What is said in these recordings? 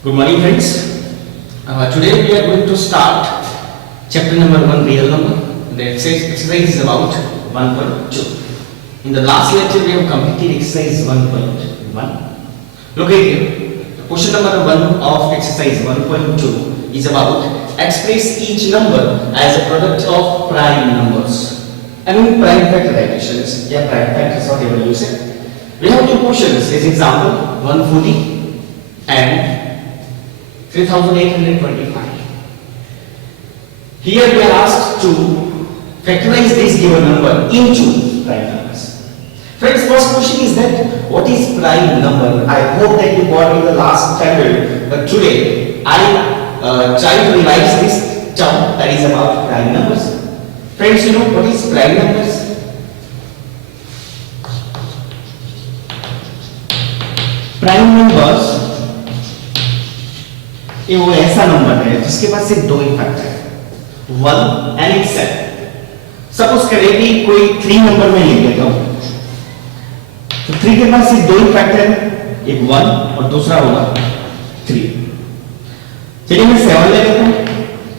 Good morning, friends. Today we are going to start chapter number 1, real number. The exercise is about 1.2. In the last lecture, we have completed exercise 1.1. Look at here. Question number 1 of exercise 1.2 is about express each number as a product of prime numbers. I mean prime factorizations. Yeah, prime factors, whatever you say. We have two questions. As example, 140 and 3825. Here we are asked to factorize this given number into prime numbers. Friends, first question is that what is prime number? I hope that you got in the last chapter, but today I try to revise this term that is about prime numbers. Friends, you know what is prime numbers? Prime numbers ये वो ऐसा नंबर है जिसके पास सिर्फ दो ही फैक्टर है, 1 and it's self. Suppose करें कि कोई 3 नंबर में लिख देता हूं, तो 3 के पास सिर्फ दो ही फैक्टर है, एक 1 और दूसरा होगा 3। चलिए मैं 7 ले लेता हूं,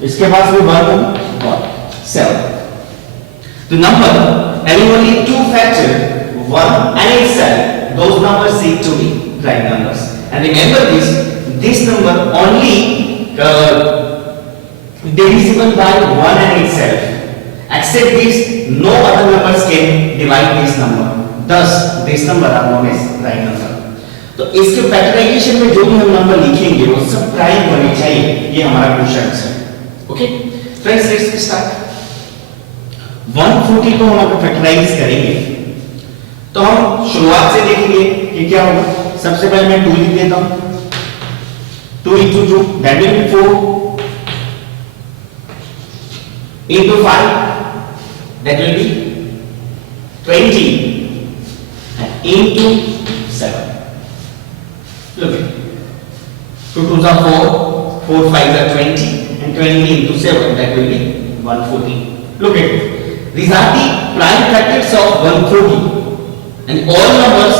इसके पास भी 1 और 7। The number having only two factors, 1 and itself, those numbers seem to be prime numbers. And remember this number only divisible by 1 and itself. Except this, no other numbers can divide this number. Thus, this number are known as prime number. तो इसके फैक्टराइजेशन में जो भी हम नंबर लिखेंगे वो सब प्राइम होने चाहिए, ये हमारा क्वेश्चन है। Okay friends, let's start. 140 को हम अगर फैक्टराइज करेंगे तो हम शुरुआत से देखेंगे कि क्या होगा। सबसे पहले मैं 2 लिख देता हूं, 2 into 2 that will be 4 into 5 that will be 20 and into 7. Look at 2 2s are 4, 4 5s are 20 and 20 into 7 that will be 140. Look at it. These are the prime factors of 140 and all numbers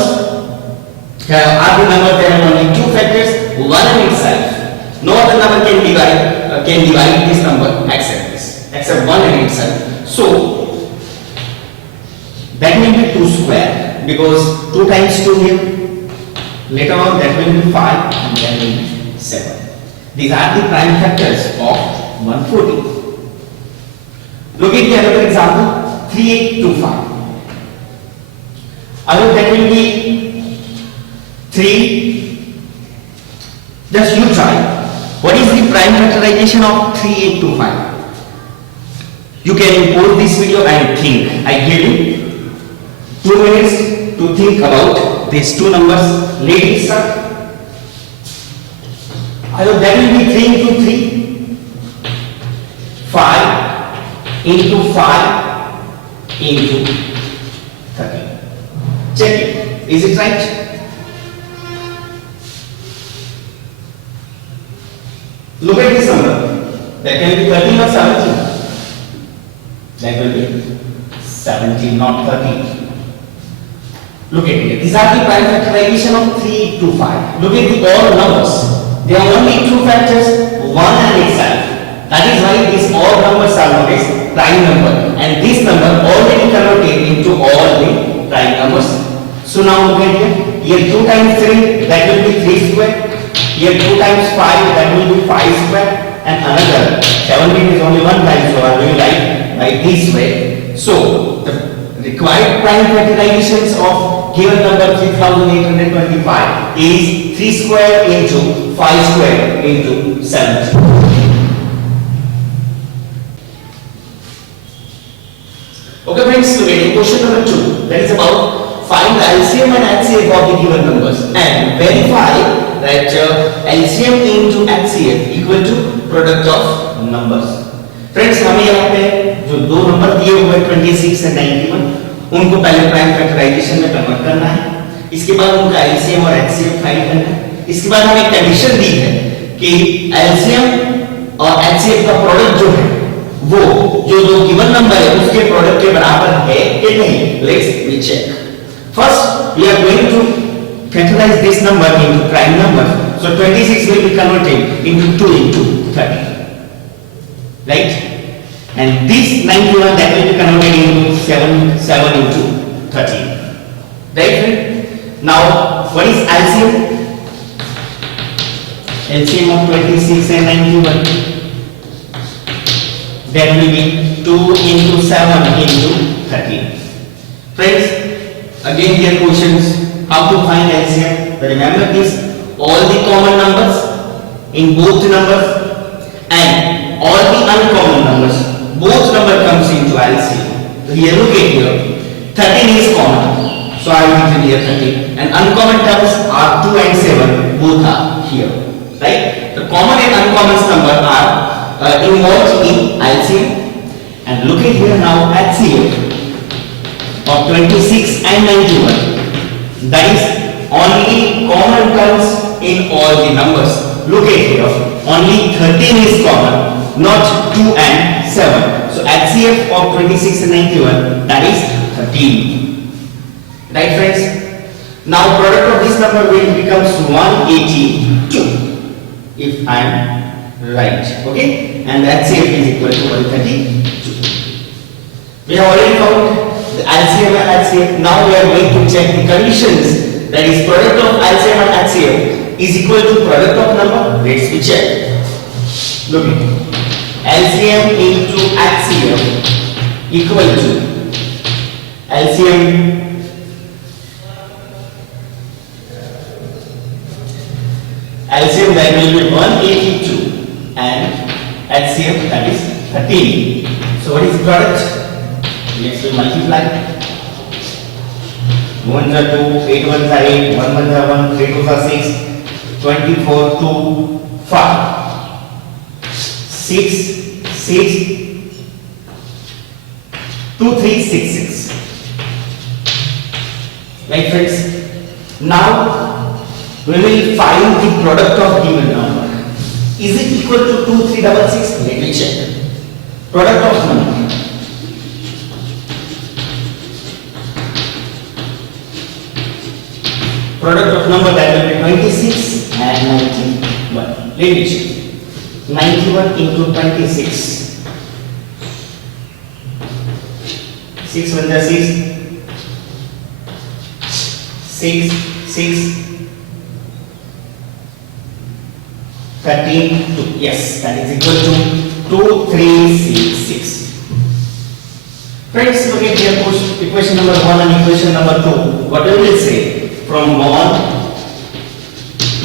are the number that have only two factors, 1 and itself. No other number can divide this number except 1 and itself. So that will be 2 square because 2 times 2 here. Later on that will be 5 and that will be 7. These are the prime factors of 140. Look at the another example, 3825. I hope that will be 3. Just you try. What is the prime factorization of 3825? You can pause this video and think. I give you 2 minutes to think about these two numbers. Ladies, sir. I hope that will be 3 into 3. 5 into 5 into 30. Check it. Is it right? Look at this number. That can be 13 or 17. That will be 17, not 13. Look at it. These are the prime factorization of 3 to 5. Look at the all numbers. There are only two factors, 1 and itself. That is why these all numbers are known as prime number. And this number already converted into all the prime numbers. So now look at here. Here 2 times 3, that will be 3 square. Here 2 times 5, that will be 5 square. And another 17 is only 1 time, so I will write by this way. So the required prime factorizations of given number 3825 is 3 square into 5 square into 17. Okay friends, so getting question number 2, that is about find the LCM and HCF of the given numbers and verify that LCM into HCF equal to product of numbers. Friends, हमें यहाँ पे जो दो नंबर दिए हुए 26 और 91 उनको पहले प्राइम फैक्टराइजेशन में कन्वर्ट करना है, इसके बाद उनका LCM और HCF फाइंड करना है। इसके बाद हमें कंडीशन दी है कि LCM और HCF का प्रोडक्ट जो है वो जो गिवन नंबर है उसके प्रोडक्ट के बराबर है कि नहीं। Let's we check. First, we are going to factorize this number into prime number. So 26 will be converted into 2 into 30. Right? And this 91 that will be converted into 7 into 30. Right, friend? Now, what is LCM? LCM of 26 and 91. That will be 2 into 7 into 30. Friends, again here questions. How to find LCM? But remember this, all the common numbers in both numbers and all the uncommon numbers, both number comes into LCM. So here look at here, 13 is common, so I will written here 13, and uncommon terms are 2 and 7, both are here, right? The common and uncommon number are involved in LCM. And look at here now, HCF of 26 and 91, that is only common terms in all the numbers. Look at here, only 13 is common, not 2 and 7. So HCF of 26 and 91, that is 13. Right, friends? Now product of this number will becomes 182 if I am right. Okay? And HCF is equal to 132. We have already found the LCM and HCF. Now we are going to check the conditions. That is product of LCM and HCF is equal to product of number. Let's be check. Look at LCM into HCF equal to LCM that will be 182 and HCF that is 13. So what is the product? Let's multiply. 1 are 2, 8 1s are 8, 1 1s are 1, 3 2s are 6, 24 2 5, 6 6 2 3 6 6. Right, friends? Now we will find the product of given number. Is it equal to 2 3 6 6? Let me check. Product of number. Product of number that will be 26 and 91. Let me check. 91 into 26. 6 1 is 6. 6 6 13 2. Yes, that is equal to 2 3 6 6. Friends, look at here equation number 1 and equation number 2. What we will say? From 1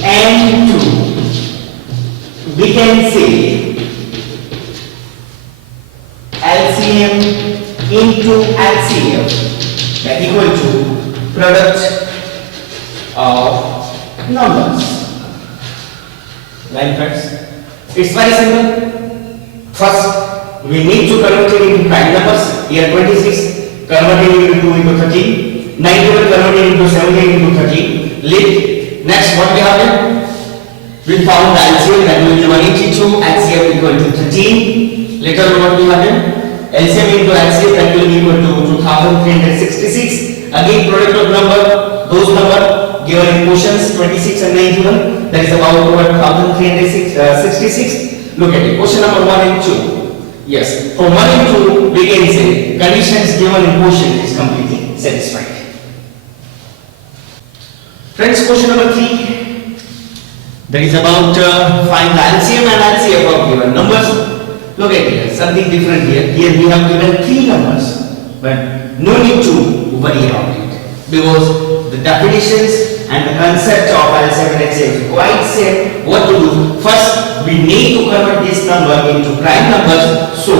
and 2, we can say LCM into HCF that equal to product of numbers. Right, friends? It's very simple. First, we need to convert it into prime numbers. Here 26 converted into 2 into 13. 91 converted into 17 into 13. Next, what we have done? We found the LCM that will be 182, HCF equal to 13. Later on, what we have done? LCM into HCF that will be equal to 2366. Again, product of number, those number given in quotients 26 and 91. That is about 1366. Look at it. Question number 1 and 2. Yes, from 1 and 2, we can say conditions given in quotient is completely satisfied. Friends, question number 3, that is about find the LCM and HCF of given numbers. Look at here, something different here. Here we have given 3 numbers, but no need to worry about it because the definitions and the concept of LCM and HCF is quite same. What to do? First, we need to convert this number into prime numbers. So,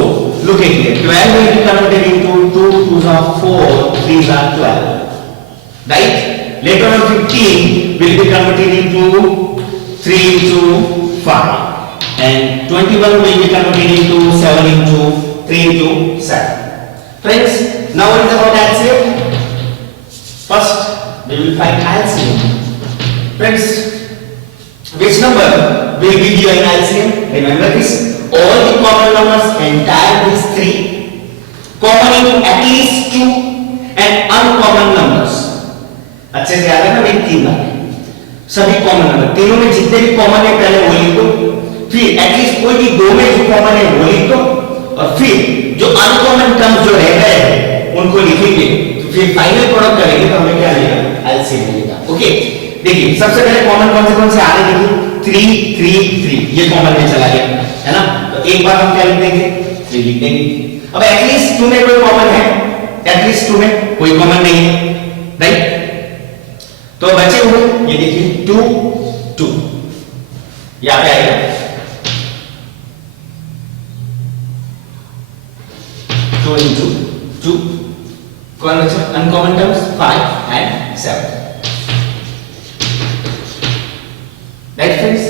look at here, 12 will be converted into 2 2s are 4, 3s are 12. Right? Later on 15 will be converted into 3 into 5 and 21 will be converted into 7 into 3 into 7. Friends, now what is about LCM? First, we will find LCM. Friends, which number will give you an LCM? Remember this, all the common numbers entire these 3, common in at least 2 and uncommon numbers. अच्छे से याद रखना, इन 3 बातें. सभी common number, तीनों में जितने भी कॉमन है पहले वो लिख दो, फिर एटलीस्ट कोई भी दो में जो कॉमन है वो लिख दो, और फिर जो अनकॉमन टर्म्स जो रह गए हैं उनको लिखेंगे, तो फिर फाइनल प्रोडक्ट करेंगे तो हमें क्या मिलेगा, एलसीएम मिलेगा। ओके, देखिए सबसे पहले कॉमन से आ रहे देखिए 3 3 3, ये कॉमन में चला गया है ना, तो एक बार हम क्या लिख देंगे, 3 लिख देंगे। अब एटलीस्ट 2 में कोई कॉमन है, एटलीस्ट 2 में कोई कॉमन नहीं है, राइट, तो बचे हुए ये देखिए 2 2, यहां पे आएगा 2 into 2, कौन बचा, अनकॉमन टर्म्स 5 and 7, right friends?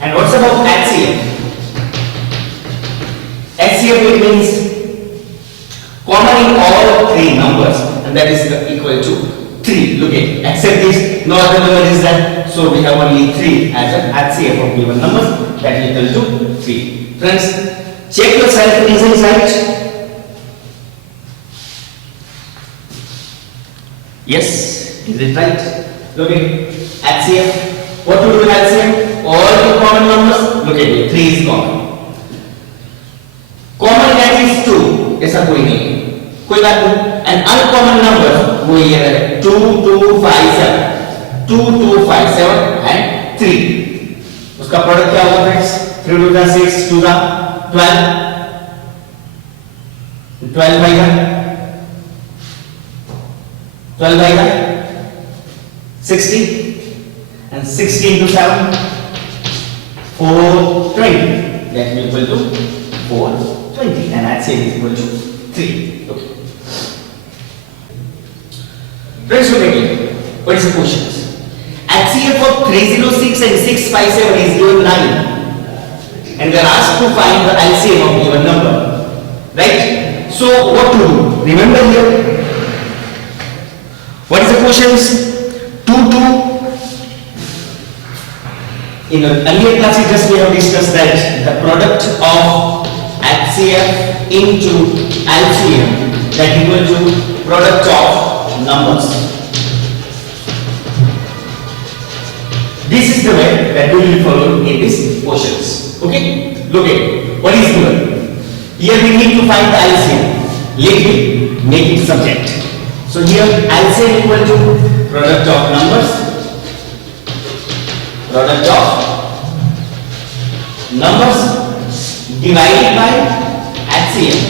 And what's about HCF? HCF it means common in all three numbers, and that is equal to 3. Look at, except this, no other number is there, so we have only 3 as an HCF of given numbers, that is equal to 3. Friends, check yourself, is it right? Yes, is it right? Look at HCF. What to do with LCM? All the common numbers. Look at it. 3 is common. Common that is 2. ऐसा कोई नहीं है, कोई बात नहीं। And uncommon number वो ये है 2 2 5 7, 2 2 5 7 and 3. उसका प्रोडक्ट क्या होगा फ्रेंड्स? 3 to the 6 to the 12, 12 by 60, and 16 to 7, 420, that will equal to 420, and HCF is equal to 3. Okay. Friends, look at it. What is the questions? HCF of 306 and 657 is given 9, and we are asked to find the LCM of given number, right? So what to do? Remember here, what is the questions? 2 2. In an earlier class, just we have discussed that the product of HCF into LCM, that equal to product of numbers. This is the way that we will follow in these questions. Okay, look at what is given. Here we need to find the LCM. Let me make it subject. So here LCM equal to product of numbers, product of numbers divided by HCF.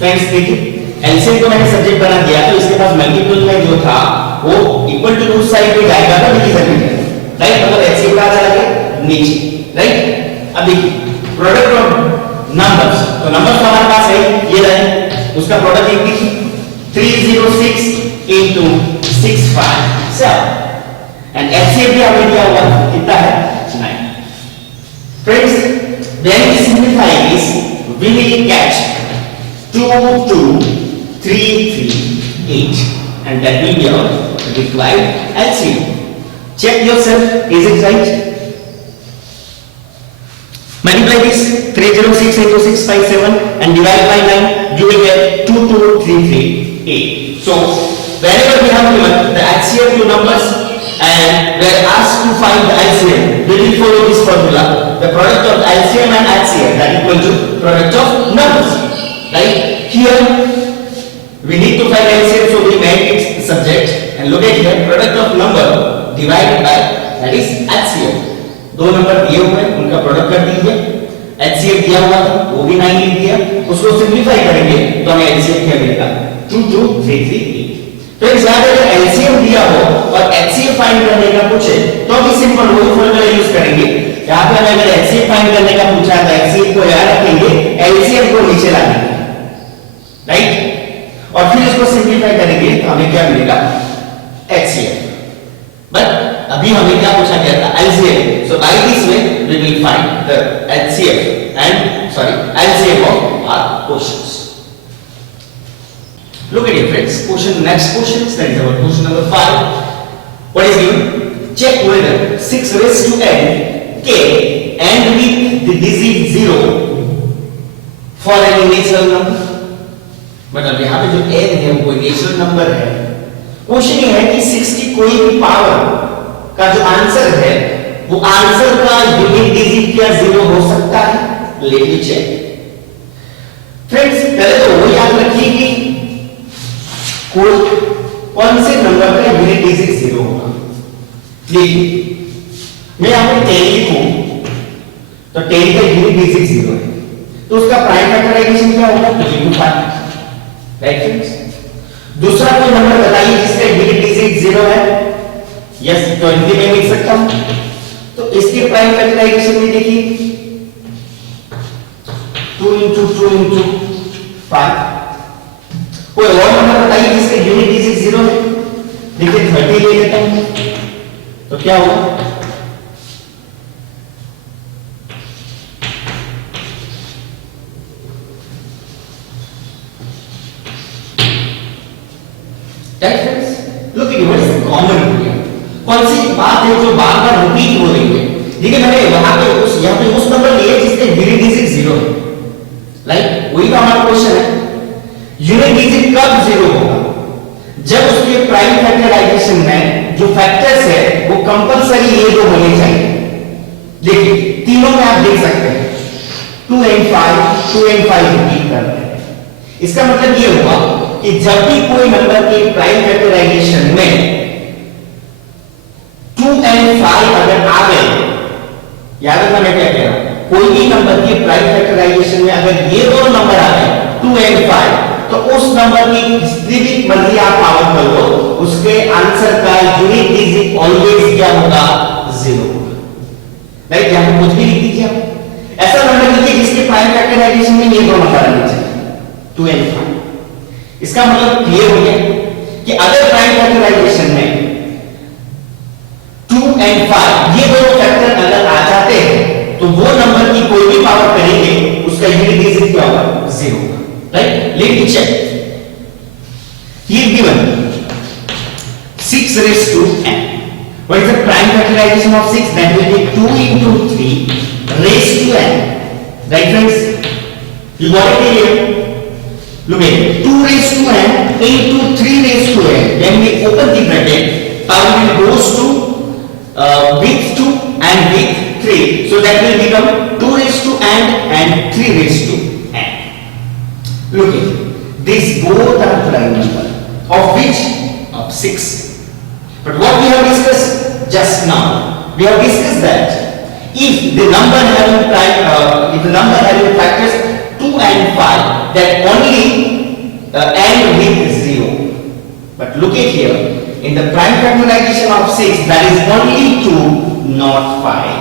Friends देखिए, LCM को मैंने सब्जेक्ट बना दिया, तो इसके पास मल्टीपल में जो था वो इक्वल टू उस साइड पे जाएगा तो डिवीजन में, राइट, मतलब HCF कहां चला गया, नीचे, राइट। अब देखिए प्रोडक्ट ऑफ नंबर्स, तो नंबर्स हमारे पास है ये रहे, उसका प्रोडक्ट एक देखिए 306 into 657, and HCF भी हमें दिया हुआ कितना है, 9. Friends, when we simplify this, we will get 2 2 3 3 8, and that will be our required LCM. Check yourself, is it right? Multiply this 306 into 657 and divide by 9, you will get 2 2 3 3 8. So whenever we have given the HCF to numbers and we are asked to find the LCM, we will follow this formula. The product of LCM and HCF, that equal to product of numbers, right? Here we need to find LCM, so we make it subject, and look at here, product of number divided by, that is HCF. दो नंबर दिए हुए हैं, उनका प्रोडक्ट कर दीजिए, HCF दिया हुआ था वो भी 9 लिख दिया, उसको सिंप्लीफाई करेंगे तो हमें LCM क्या मिलेगा, 2 2 3 3 8. तो इस बार अगर LCM दिया हो और HCF फाइंड करने का पूछे तो हम सिंपल वही फॉर्मूला यूज करेंगे। यहां पे हमें अगर HCF फाइंड करने का पूछा है तो HCF को यहां रखेंगे, LCM को नीचे ला देंगे, राइट, और फिर इसको सिंप्लीफाई करेंगे तो हमें क्या मिलेगा, HCF। बट अभी हमें क्या पूछा गया था, LCM, so by this way we will find the HCF and LCM of our questions. Look at it friends, next question, that is our question number 5. What is given? Check whether 6 raised to n k end with the digit 0 for any natural number. मतलब यहाँ पे जो n है वो कोई natural number है। क्वेश्चन ये है कि 6 की कोई भी पावर का जो आंसर है वो आंसर का यूनिट डिजिट क्या जीरो हो सकता है? Late me check. फ्रेंड्स पहले तो वो याद रखिए कि कौन से नंबर का यूनिट डिजिट जीरो होगा। देखिए मैं यहां पे 10 लिखूं तो 10 का यूनिट डिजिट जीरो है, तो उसका प्राइम फैक्टराइजेशन क्या होगा? 25, राइट फ्रेंड्स। दूसरा कोई नंबर बताइए जिसका यूनिट डिजिट जीरो है? यस 20 में लिख सकता हूं, तो इसके प्राइम फैक्टराइजेशन में देखिए 2 into 2 into 5। कोई और नंबर बताइए जिसका यूनिट डिजिट जीरो है? देखिए 30 ले लेता हूं तो क्या होगा? Right friends, look it what is common rule. कौन सी बात है जो बार बार रिपीट हो रही है? देखिए मैंने वहां पे यहां पे उस नंबर लिए जिसके यूनिट डिजिट जीरो है, लाइक वही तो हमारा क्वेश्चन है। यूनिट डिजिट कब जीरो होगा? जब उसके प्राइम फैक्टराइजेशन में जो फैक्टर्स है वो कंपलसरी ये दो होने चाहिए। देखिए तीनों में आप देख सकते हैं 2 and 5 रिपीट कर रहे हैं। इसका मतलब ये हुआ कि जब भी कोई नंबर के प्राइम फैक्टराइजेशन में 2 and 5 अगर आ गए, याद रखना मैं क्या कह रहा हूं, कोई भी नंबर के प्राइम फैक्टराइजेशन में अगर ये दोनों नंबर आ गए 2 and 5, तो उस नंबर की जितनी भी मर्जी आप पावर कर लो उसके आंसर का यूनिट डिजिट ऑलवेज क्या होगा? जीरो होगा। राइट, यहां पे कुछ भी लिख दीजिए आप। ऐसा नंबर लिखिए जिसके प्राइम फैक्टराइजेशन में ये दोनों नंबर आने चाहिए 2 and 5। इसका मतलब क्लियर हो गया कि अगर प्राइम फैक्टराइजेशन में 2 and 5 ये दोनों फैक्टर अगर आ जाते हैं तो वो नंबर की कोई भी पावर करेंगे उसका यूनिट डिजिट क्या होगा? जीरो होगा। Right, let me check. Here given 6 raised to n. What is the prime factorization of 6? That will be 2 into 3 raised to n. Right friends? You got it here? Look at it. 2 raised to n into 3 raised to n. When we open the bracket, power will goes to with 2 and with 3. So that will become 2 raised to n and 3 raised to n. Look at it. These both are prime number. Of which? Of 6. But what we have discussed just now, we have discussed that if the number having factors 2 and 5, that only end with 0. But look at here, in the prime factorization of 6, that is only 2, not 5.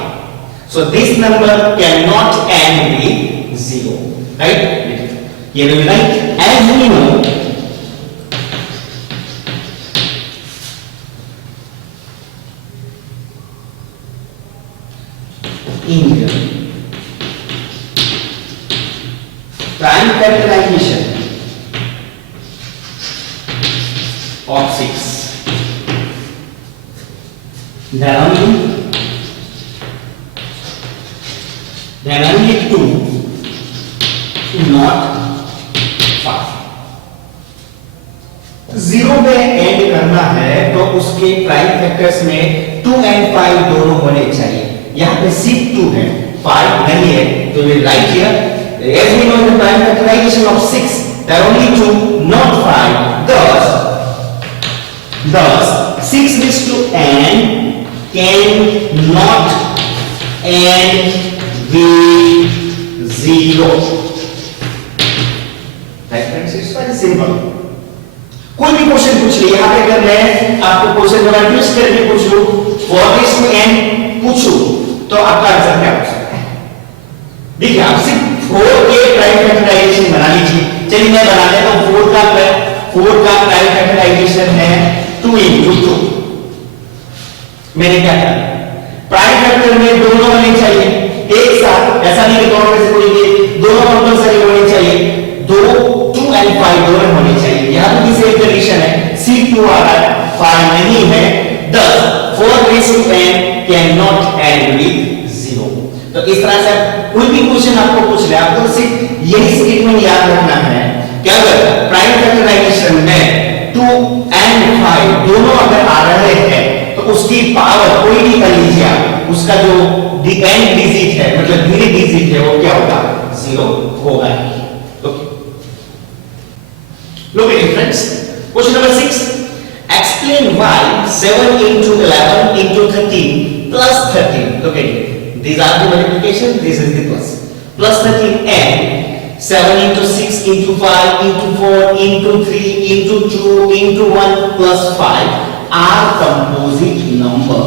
So this number cannot end with 0. Right? Here we write, as we know, in prime factorization of 6, then only 2, not 5. 0 पे एंड करना है तो उसके prime factors में 2 and 5 दोनों होने चाहिए। यहां पे सिर्फ 2 है, 5 नहीं है, तो we write here as we know the prime factorization of 6, there are only 2 not 5, thus 6 raised to n cannot end with 0. Right friends, it's very simple. कोई भी क्वेश्चन पूछ लीजिए, यहां पे अगर मैं आपको क्वेश्चन को ट्विस्ट करके पूछ लूं 4 raised to n पूछूं तो आपका आंसर क्या हो सकता है? देखिए आप सिर्फ 4 के प्राइम फैक्टराइजेशन बना लीजिए। चलिए मैं बना देता हूं। 4 का प्राइम फैक्टराइजेशन है 2 into 2। मैंने क्या किया, प्राइम फैक्टर में दोनों होने चाहिए एक साथ, ऐसा नहीं कि दोनों में से कोई एक, दोनों कंपलसरी होने चाहिए, 2 and 5 दोनों होने चाहिए। यहां पे किसी एक कंडीशन है C2 आ रहा है, 5 नहीं है, thus 4 raised to n cannot end with 0। तो इस तरह से कोई भी क्वेश्चन आपको पूछ ले, आपको सिर्फ यही स्टेटमेंट याद रखना है कि अगर प्राइम फैक्टराइजेशन में 2 and 5 दोनों अगर आ रहे हैं तो उसकी पावर कोई डिपेंड डिजिट है, मतलब धीरे डिजिट है, वो क्या होगा? 0 होगा ही। Okay, look at it friends, question number 6, explain why 7 into 11 into 13 plus 13, look at it, these are the multiplication, this is the plus 13 and 7 into 6 into 5 into 4 into 3 into 2 into 1 plus 5 are composite number,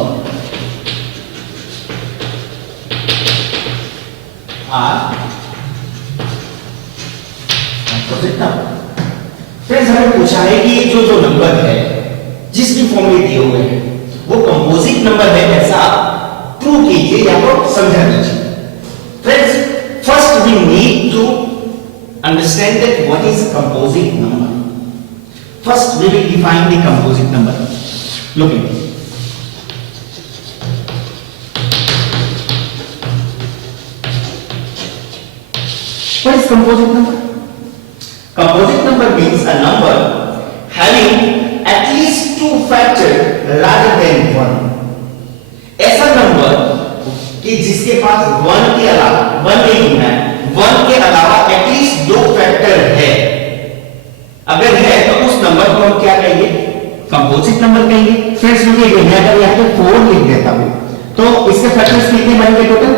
are composite number। Friends हमें पूछा है कि ये जो नंबर है जिस भी फॉर्म में दिए हुए हैं वो कंपोजिट नंबर है, ऐसा प्रूव कीजिए या तो समझा दीजिए। Friends first we need to understand that what is composite number. First we will define the composite number. Look at what is composite number? Composite number means a number having at least 2 factors rather than 1। ऐसा नंबर कि जिसके पास 1 के अलावा 1 नहीं होना है, 1 के अलावा at least 2 फैक्टर है। अगर है तो उस नंबर को हम क्या कहेंगे? कंपोजिट नंबर कहेंगे। फ्रेंड्स देखिए मैं अगर यहाँ पे 4 लिख देता हूं तो इसके फैक्टर्स कितने बनेंगे टोटल?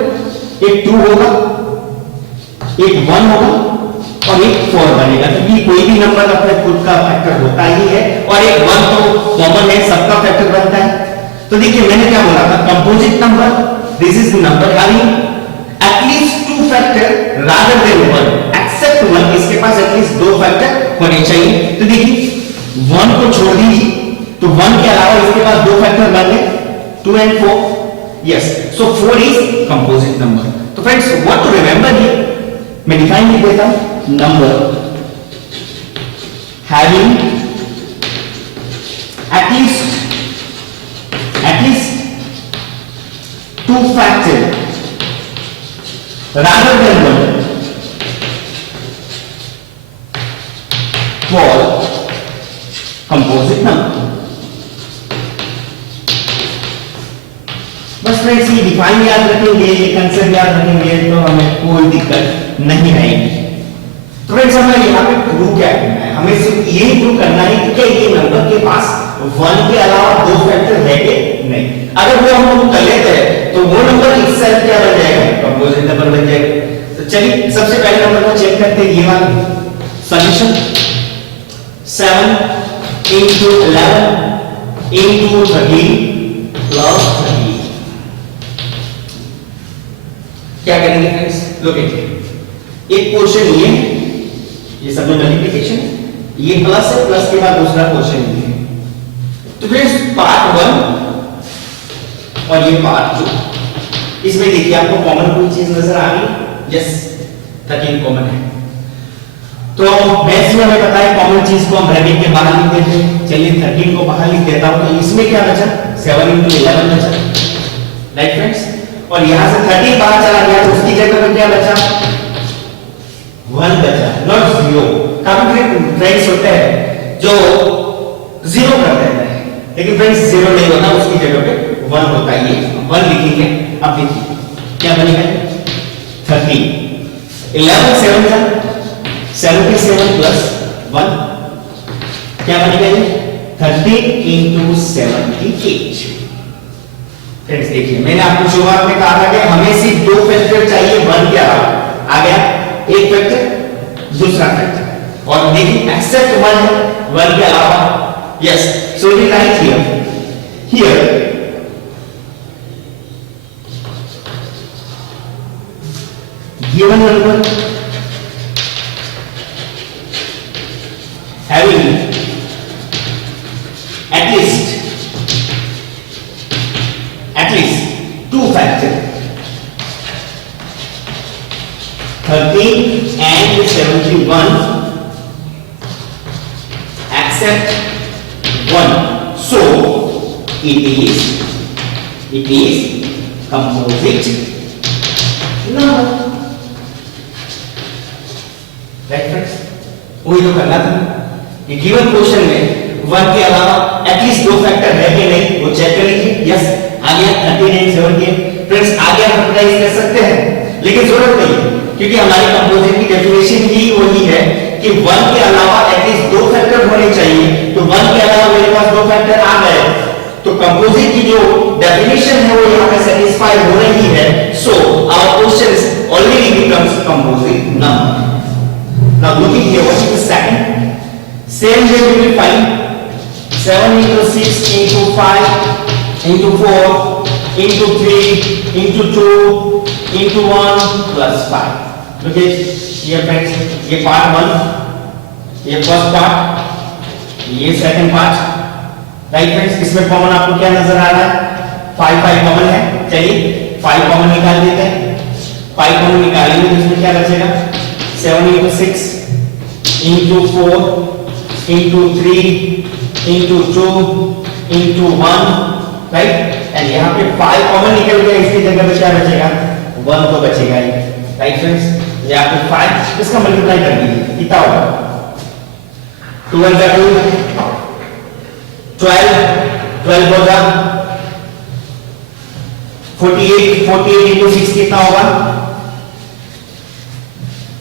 एक 2 होगा, एक 1 होगा और एक 4 बनेगा, क्योंकि कोई भी नंबर अपने खुद का फैक्टर होता ही है और एक 1 तो कॉमन है, सबका फैक्टर बनता है। तो देखिए मैंने क्या बोला था, composite number this is the number having at least 2 factor rather than 1 except 1, इसके पास एटलीस्ट 2 फैक्टर होने चाहिए। तो देखिए 1 को छोड़ दीजिए तो 1 के अलावा इसके पास 2 फैक्टर बन गए 2 and 4, yes, so 4 is composite number. तो friends what to remember here, मैं डिफाइन लिख देता हूं, number having at least 2 factors rather than 1 for composite number। बस फ्रेंड्स ये डिफाइन याद रखेंगे, ये कंसेप्ट याद रखेंगे तो हमें कोई दिक्कत नहीं आएगी। तो फ्रेंड्स हमें यहाँ पे प्रूव क्या करना है? हमें सिर्फ यही प्रूव करना है कि क्या ये नंबर के पास 1 के अलावा 2 फैक्टर है कि नहीं। अगर वो हम प्रूव कर लेते हैं तो वो नंबर itself क्या बन जाएगा? कंपोजिट नंबर बन जाएगा। तो चलिए सबसे पहले नंबर को चेक करते हैं, ये वाला सॉल्यूशन 7 into 11 into 13 plus 13। क्या करेंगे फ्रेंड्स? लुक एट एक पोर्शन ये सब में मल्टीप्लिकेशन है, ये प्लस है, प्लस के बाद दूसरा पोर्शन ये है। तो फ्रेंड्स पार्ट 1 और ये पार्ट 2, इसमें देखिए आपको कॉमन कोई चीज नजर आ रही? यस, 13 कॉमन है। तो बेस में हमें पता है कॉमन चीज को हम ब्रैकेट के बाहर लिख देते हैं। चलिए 13 को बाहर लिख देता हूं, तो इसमें क्या बचा? 7 into 11 बचा, राइट फ्रेंड्स। और यहां से 13 बाहर चला गया तो उसकी जगह पर क्या बचा? 1 बचा, नॉट 0। काफी फ्रेंड्स होते हैं जो 0 कर देते हैं, लेकिन फ्रेंड्स 0 नहीं होता, उसकी जगह पे 1 होता है। 1 लिखेंगे। अब देखिए क्या बनेगा? 13 11 7 का 77 प्लस 1 क्या बनेगा? ये 13 into 78। फ्रेंड्स देखिए मैंने आपको शुरुआत में कहा था कि हमें सिर्फ 2 फैक्टर चाहिए 1 के अलावा। आ गया एक फैक्टर, दूसरा फैक्टर, और देखिए एक्सेप्ट 1 के अलावा, yes, so we write here given number having at least 2 factors 13 and 71 except 1, so it is composite number, right friends? वही तो करना था कि गिवन क्वेश्चन में 1 के अलावा एटलीस्ट 2 फैक्टर है कि नहीं वो चेक कर लीजिए। यस, आ गया 13 and 70। फ्रेंड्स आ गया फैक्टराइज कर सकते हैं, लेकिन जरूरत नहीं, क्योंकि हमारी कंपोजिट की डेफिनेशन ही वही है कि 1 के अलावा एटलीस्ट 2 फैक्टर होने चाहिए। तो 1 के अलावा मेरे पास 2 फैक्टर आ गए, तो कंपोजिट की जो डेफिनेशन है वो यहाँ पे सेटिस्फाई हो रही है। So our question already becomes composite number. Now looking here, what is the second? Same way we will find 7 into 6 into 5 into 4 into 3 into 2 into 1 plus 5. Look at here friends, ये part 1, ये first part, ये second part, right friends? इसमें कॉमन आपको क्या नजर आ रहा है? 5 कॉमन है। चलिए 5 कॉमन निकाल देते हैं। 5 कॉमन निकालेंगे तो इसमें क्या बचेगा? 7 into 6 into 4 into 3 into 2 into 1, right? एंड यहाँ पे 5 कॉमन निकल गया, इसकी जगह पे क्या बचेगा? 1 तो बचेगा ही, राइट फ्रेंड्स? यहाँ पे 5, इसका मल्टीप्लाई कर दीजिए, कितना होगा? 2 1 जा 2, 12 होगा 48 into 6 कितना होगा?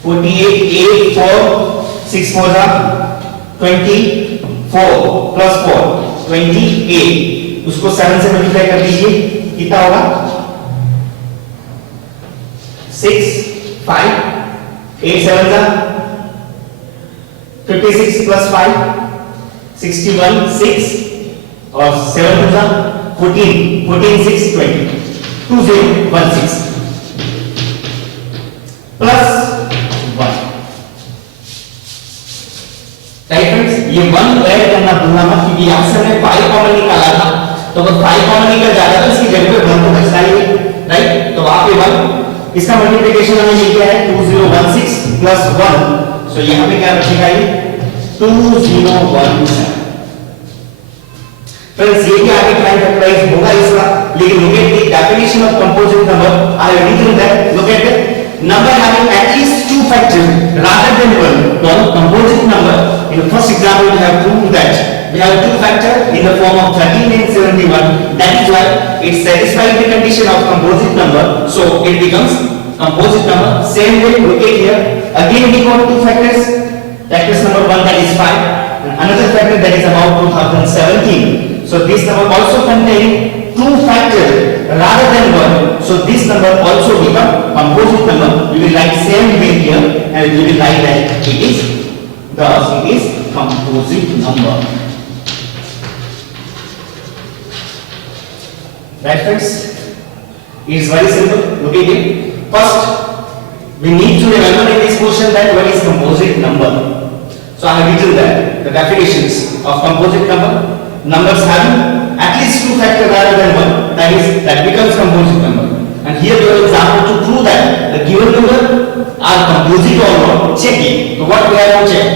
48 8 4 6 4 जा 24 plus 4 28, उसको 7 से मल्टीप्लाई कर दीजिए, कितना होगा? 6 5 8 7 जा 56 plus 5 61 6 और 7 2 जा 14 6 20 2016 प्लस 1, राइट फ्रेंड्स? ये 1 ऐड करना भूलना मत, क्योंकि यहां से हमने 5 कॉमन निकाला था, तो अगर 5 कॉमन निकल जाता तो इसकी जगह पे 1 तो बचता ही, राइट? तो वहां पे 1, इसका मल्टीप्लिकेशन हमें मिल गया है 2016 प्लस 1, सो यहां पे क्या बचेगा? ये 2017। फ्रेंड्स ये भी आगे प्राइम फैक्टराइज होगा इसका, लेकिन look at the definition of composite number. I have written that, look at it, number having at least 2 factors rather than 1 called composite number. In the first example we have proved that we have 2 factors in the form of 13 and 71. That is why it satisfies the condition of composite number, so it becomes composite number. Same way, look at here, again we got 2 factors. Factors number 1, that is 5, and another factor that is about 2017. So this number also contain 2 factors rather than 1. So this number also become composite number. We will write same way here, and we will write that it is composite number. Right friends? It is very simple. Look at it. First, we need to remember in this question that what is composite number. So I have written that the definitions of composite number: numbers having at least 2 factors rather than 1, that becomes composite number. And here we have an example to prove that the given number are composite or not. Check it. So what we have to check?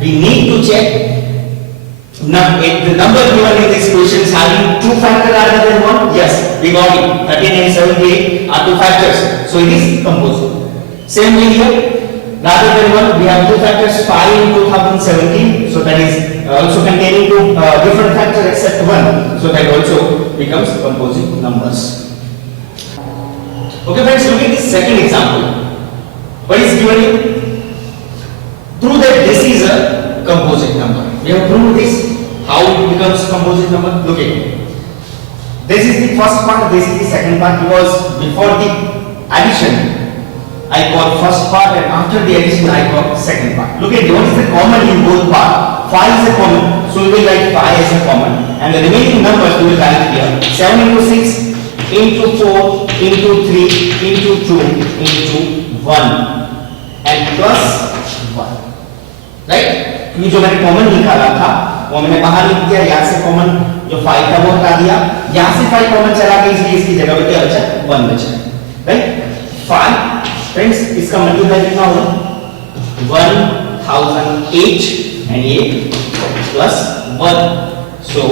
We need to check if the number given in this question is having 2 factors rather than 1. Yes, we got it. 13 and 78 are 2 factors, so it is composite. Same way here, rather than 1, we have 2 factors, 5 in 2017, so that is also containing 2 different factors except 1, so that also becomes composite numbers. Okay friends, look at this second example. What is given here? Prove that this is a composite number. We have proved this. How it becomes composite number? Look at it. This is the first part, this is the second part, because before the addition I call first part, and after the addition I call second part. Look at what is the common in both parts. 5 is a common, so we will write 5 as a common, and the remaining numbers we will write here. 7 into 6 into 4 into 3 into 2 into 1 and plus 1, right? ये जो मैंने कॉमन निकाला था वो मैंने बाहर लिख दिया, यहाँ से कॉमन जो 5 था वो हटा दिया, यहाँ से 5 कॉमन चला गया, इसलिए इसकी जगह पे क्या बचा? 1 बचा, राइट? 5 फ्रेंड्स, इसका मल्टीप्लाई कितना होगा? 1008 एंड ये प्लस 1, सो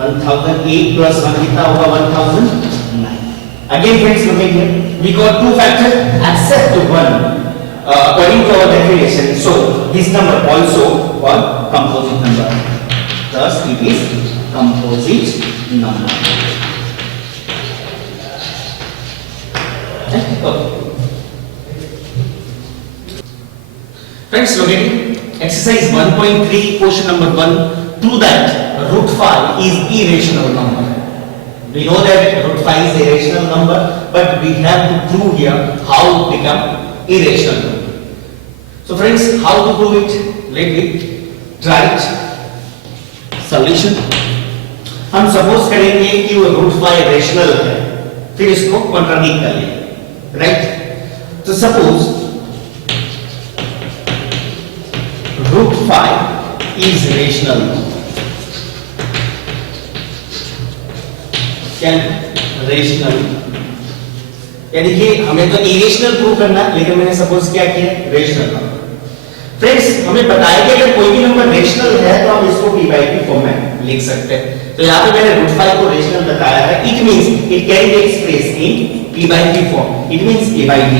1008 प्लस 1 कितना होगा? 1009. Again friends, look at here, we got 2 factors except 1 according to our definition, so this number also called composite number, thus it is composite number. Friends, look at exercise 1.3 question number 1. Prove that root 5 is irrational number. We know that root 5 is a rational number, but we have to prove here how it become irrational number. So friends, how to prove it? Let me try it. Solution. हम सपोज करेंगे कि वो रूट 5 रेशनल है, फिर इसको कॉन्ट्राडिक्ट कर लेंगे, राइट? तो सपोज रूट 5 इज रेशनल, क्या रेशनल, यानी कि हमें तो इरेशनल प्रूव करना है, लेकिन मैंने सपोज क्या किया, रेशनल नंबर। फ्रेंड्स, हमें बताया कि अगर कोई भी नंबर रेशनल है तो हम इसको p by p फॉर्म में लिख सकते हैं। तो यहाँ पे मैंने रूट 5 को रेशनल बताया है, it means it can be expressed in p by p form, it means a by b।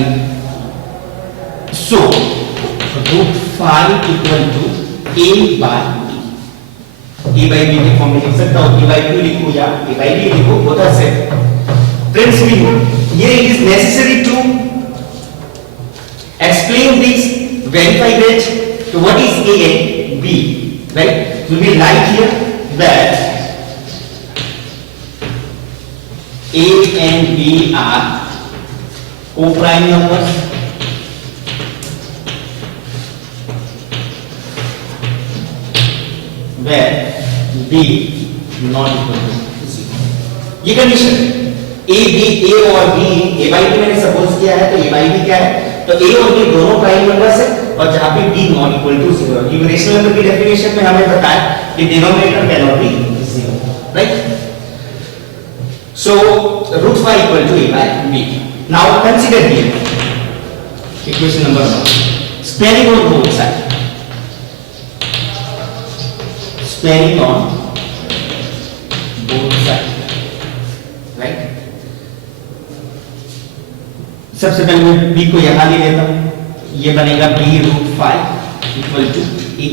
So root 5 equal to a by b, a by b के फॉर्म में लिख सकता हूँ, a by p लिखूं या a by b लिखूं, both are same. Friends, ये is necessary to explain this, verify that. So what is A and B, right? So we write here that A and B are co-prime numbers, where B not equal to 0. ये condition A और B, A by B मैंने सपोज किया है, तो A by B क्या है, तो A और B दोनों प्राइम नंबर्स है, और जहां पे B नॉट इक्वल टू 0, क्योंकि रेशनल नंबर की डेफिनेशन में हमें बताया कि denominator can not be 0, right? So root 5 equal to A by B. Now consider here equation number 1, squaring on both side, squaring on both side, right? सबसे पहले मैं b को यहां ले लेता हूं, ये बनेगा b root 5 equal to a।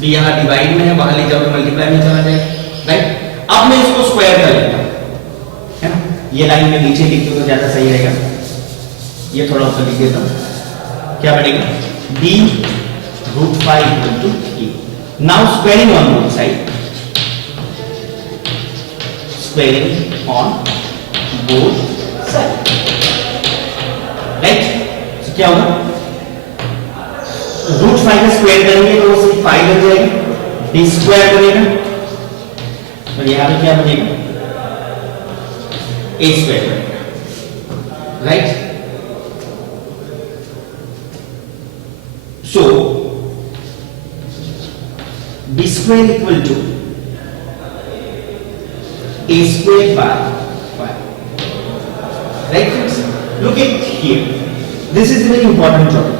b यहां डिवाइड में है, वहां ले जाओ तो मल्टीप्लाई में चला जाएगा, राइट? अब मैं इसको स्क्वायर कर लेता हूं, है ना? ये लाइन में नीचे लिख दूं तो ज्यादा सही रहेगा, ये थोड़ा ऊपर लिख देता हूं, क्या बनेगा b root 5 equal to a। Now squaring on both side, squaring on both side, right? तो क्या होगा, रूट 5 का स्क्वायर करेंगे तो वो सिर्फ 5 बन जाएगा, b स्क्वायर बनेगा, और यहां पे क्या बनेगा, a स्क्वायर बनेगा, right? So b square equal to a square by 5, right friends? Look at here. This is a very important topic.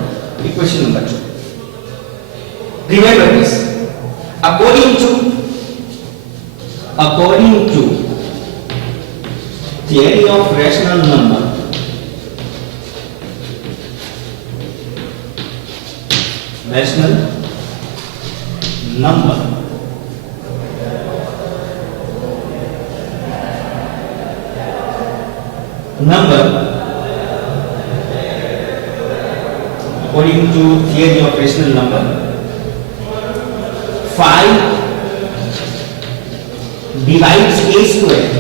Equation number 2. Remember this. According to theory of rational number, according to theory of rational number, 5 divides a square,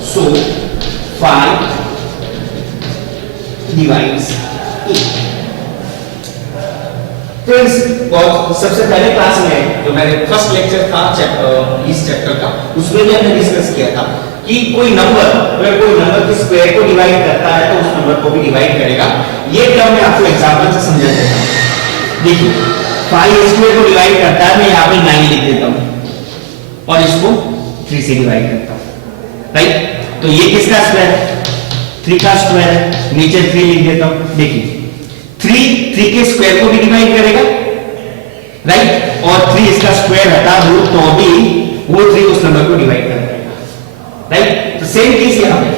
so 5 divides a. Friends, सबसे पहले क्लास में जो मेरे first lecture था इस चैप्टर का, उसमें भी हमने डिस्कस किया था कि कोई नंबर अगर कोई नंबर के स्क्वायर को डिवाइड करता है तो उस नंबर को भी डिवाइड करेगा। ये टर्म मैं आपको एग्जांपल से समझा देता हूं। देखिए, 5 स्क्वायर को डिवाइड करता है, मैं यहाँ पे 9 लिख देता हूं और इसको 3 से डिवाइड करता हूं, राइट? तो ये किसका स्क्वायर है, 3 का स्क्वायर है, नीचे 3 लिख देता हूं। देखिए 3 के स्क्वायर को भी डिवाइड करेगा, राइट? और 3 इसका स्क्वायर हटा दो तो भी वो 3 उस नंबर को डिवाइड कर देगा, राइट? तो सेम केस यहां पे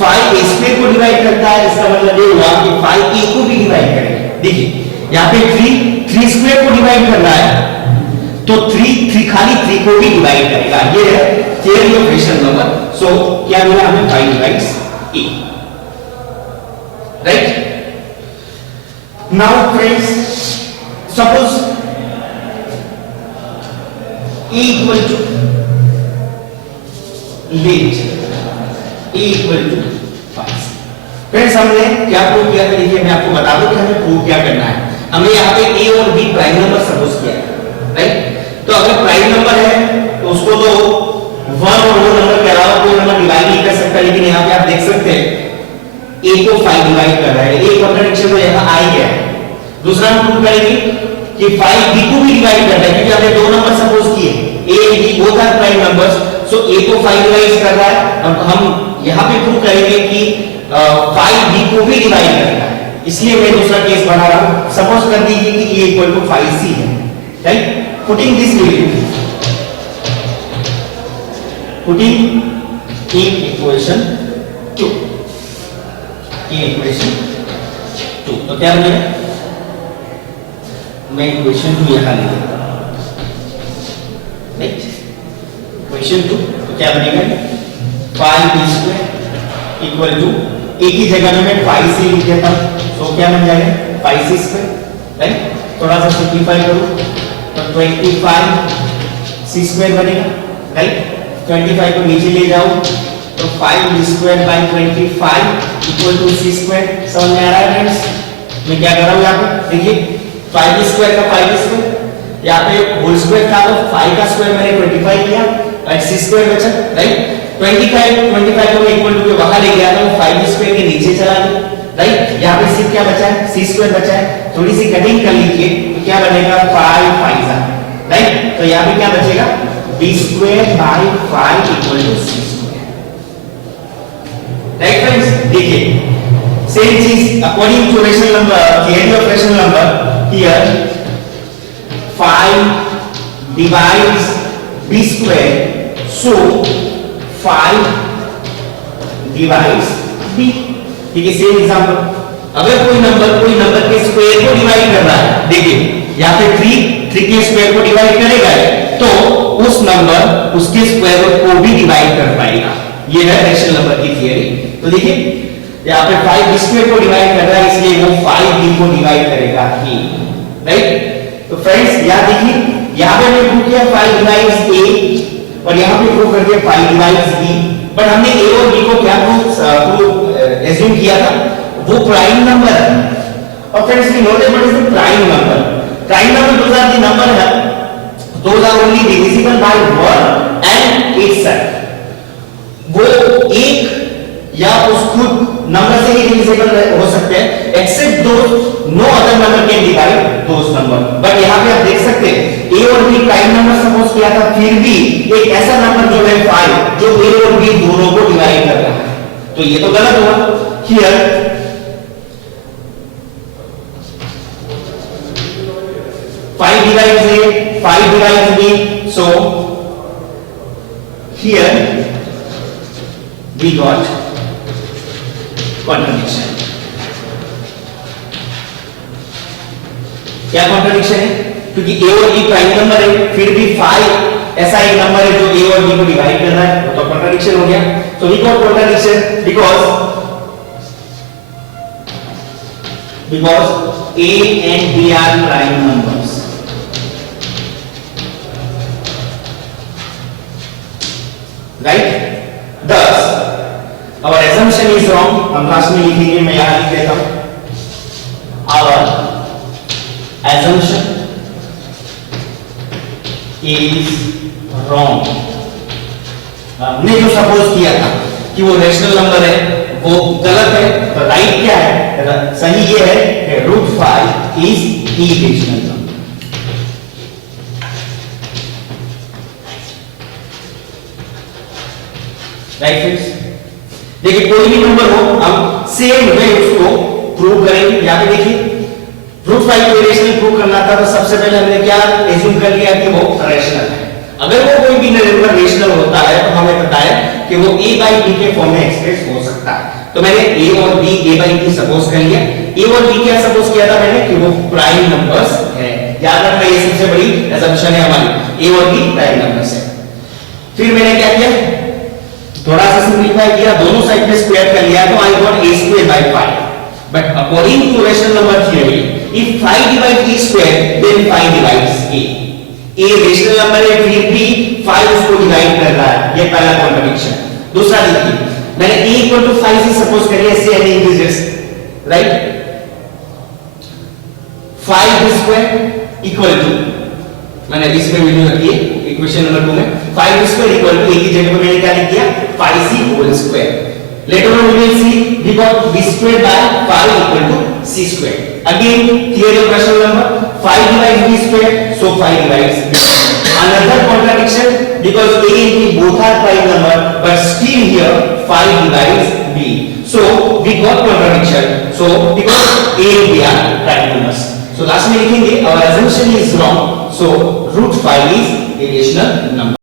5 a स्क्वायर को डिवाइड करता है, इसका मतलब ये हुआ कि 5 a को भी डिवाइड करेगा। देखिए यहां पे 3 स्क्वायर को डिवाइड कर रहा है तो 3 खाली 3 को भी डिवाइड करेगा। ये है theory of rational number. So क्या मिला हमें, 5 divides a। Right? Now friends, suppose A equal to let A equal to 5। Friends हमने क्या प्रूव किया था? देखिए मैं आपको बता दूं कि हमें प्रूव क्या करना है। हमने यहाँ पे A और B प्राइम नंबर सपोज किया है, राइट? तो अगर प्राइम नंबर है तो उसको तो 1 और 2 नंबर के अलावा कोई नंबर डिवाइड नहीं कर सकता, लेकिन यहाँ पे आप देख सकते हैं A को 5 डिवाइड कर रहा है, एक कॉन्ट्रडिक्शन तो यहाँ आ ही गया है। दूसरा हम प्रूव करेंगे कि 5 B को भी डिवाइड कर रहा है, क्योंकि हमने दो नंबर सपोज किए, A and B both are prime numbers, so A को 5 डिवाइड कर रहा है, और हम यहाँ पे प्रूव करेंगे कि 5 B को भी डिवाइड कर रहा है। इसलिए मैं दूसरा केस बना रहा हूं। सपोज कर दीजिए कि A इक्वल टू 5C है, right? Putting this value, putting in equation 2, in equation 2, तो क्या बनेगा? मैं इक्वेशन 2 यहां ले लेता हूं, राइट? इक्वेशन 2 तो क्या बनेगा? 5b² इक्वल टू a की जगह में मैं 5c लिख देता हूं, तो क्या बन जाएगा? 5c², right? थोड़ा सा सिंपलीफाई करूं तो 25c² बनेगा, राइट? 25 को नीचे ले जाओ तो 5b² by 25 equal to c²। समझ में आ रहा है फ्रेंड्स? मैं क्या कर रहा हूं यहाँ पे? देखिए 5b² का 5b², यहाँ पे होल स्क्वायर था तो 5 का स्क्वायर मैंने 25 लिया और c² बचा, राइट? 25 को मैं इक्वल टू के वहां ले गया तो 5b² के नीचे चला गया, राइट? यहाँ पे सिर्फ क्या बचा है? c² बचा है। थोड़ी सी कटिंग कर लीजिए तो क्या बनेगा? 5 5, राइट? तो यहाँ पे क्या बचेगा? b² by 5 equal to c², right friends? देखिए सेम चीज according to rational number, theory of rational number, here 5 divides b², so 5 divides b। ठीक है, सेम एग्जांपल, अगर कोई नंबर के स्क्वायर को डिवाइड कर रहा है, देखिए यहाँ पे 3 के स्क्वायर को डिवाइड करेगा तो उस नंबर उसके स्क्वायर रूट को भी डिवाइड कर पाएगा। ये है रेशनल नंबर की थियरी। तो देखिए यहाँ पे 5b² को डिवाइड कर रहा है, इसलिए वो 5b को डिवाइड करेगा ही, राइट? तो फ्रेंड्स यहाँ देखिए, यहाँ पे मैंने प्रूव किया 5 डिवाइड्स a और यहाँ पे प्रूव कर दिया 5 डिवाइड्स b, बट हमने a और b को क्या एज्यूम किया था? वो प्राइम नंबर है। और friends we know that what is the prime number? Prime number those are the number है, those are only divisible by 1 and itself। वो एक या उस खुद नंबर से ही डिविजिबल हो सकते हैं, except those no other number can divide those number. But यहाँ पे आप देख सकते हैं a और b प्राइम नंबर सपोज किया था, फिर भी एक ऐसा नंबर जो है 5 जो a और b दोनों को डिवाइड कर रहा है, तो ये तो गलत हुआ। हियर 5 divides a, 5 divides b, so here we got contradiction। क्या कॉन्ट्रडिक्शन है? क्योंकि a और b प्राइम नंबर है, फिर भी 5 ऐसा एक नंबर है जो a और b को डिवाइड कर रहा है, तो कॉन्ट्रडिक्शन हो गया। So we got contradiction because a and b are prime numbers, right? Thus our assumption is wrong। हम लास्ट में लिखेंगे, मैं यहां लिख देता हूं, our assumption is wrong। हमने जो सपोज किया था कि वो रेशनल नंबर है वो गलत है, तो राइट क्या है? सही ये है कि √5 is irrational number. Right friends? देखिए कोई भी नंबर हो, हम सेम वे उसको प्रूव करेंगे। यहां पे देखिए √5 को इरेशनल प्रूव करना था, तो सबसे पहले हमने क्या एज्यूम कर लिया कि वो रेशनल है। अगर वो कोई भी नंबर रेशनल होता है तो हमें पता है कि वो a by b के फॉर्म में एक्सप्रेस हो सकता है। तो मैंने a और b a by b suppose कर लिया। a और b क्या सपोज किया था मैंने? कि वो प्राइम नंबर्स है। याद रखना ये सबसे बड़ी असम्पशन है हमारी, a और b प्राइम नंबर्स है। फिर मैंने क्या किया? थोड़ा सा सिंपलीफाई किया, दोनों साइड पे स्क्वायर कर लिया, तो I got a² by 5। But according to rational number theory, if 5 divides e square, then 5 divides a. a rational number है, फिर भी 5 उसको डिवाइड कर रहा है, ये पहला कॉन्ट्रडिक्शन। दूसरा देखिए, मैंने a इक्वल टू 5 से सपोज करिए ऐसे any integers, right? 5 square equal to, मैंने इसमें वीडियो रखी है इक्वेशन नंबर 2 में, 5 स्क्वायर इक्वल टू a की जगह पे मैंने क्या लिख दिया 5c whole square. Later on we will see we got b square by 5 equal to c square. Again theory of rational number, 5 divides b square, so 5 divides b. Another contradiction, because a and b both are prime number, but still here 5 divides b. So we got contradiction. So because a and b are prime numbers. So last में लिखेंगे our assumption is wrong. So root 5 is a rational number.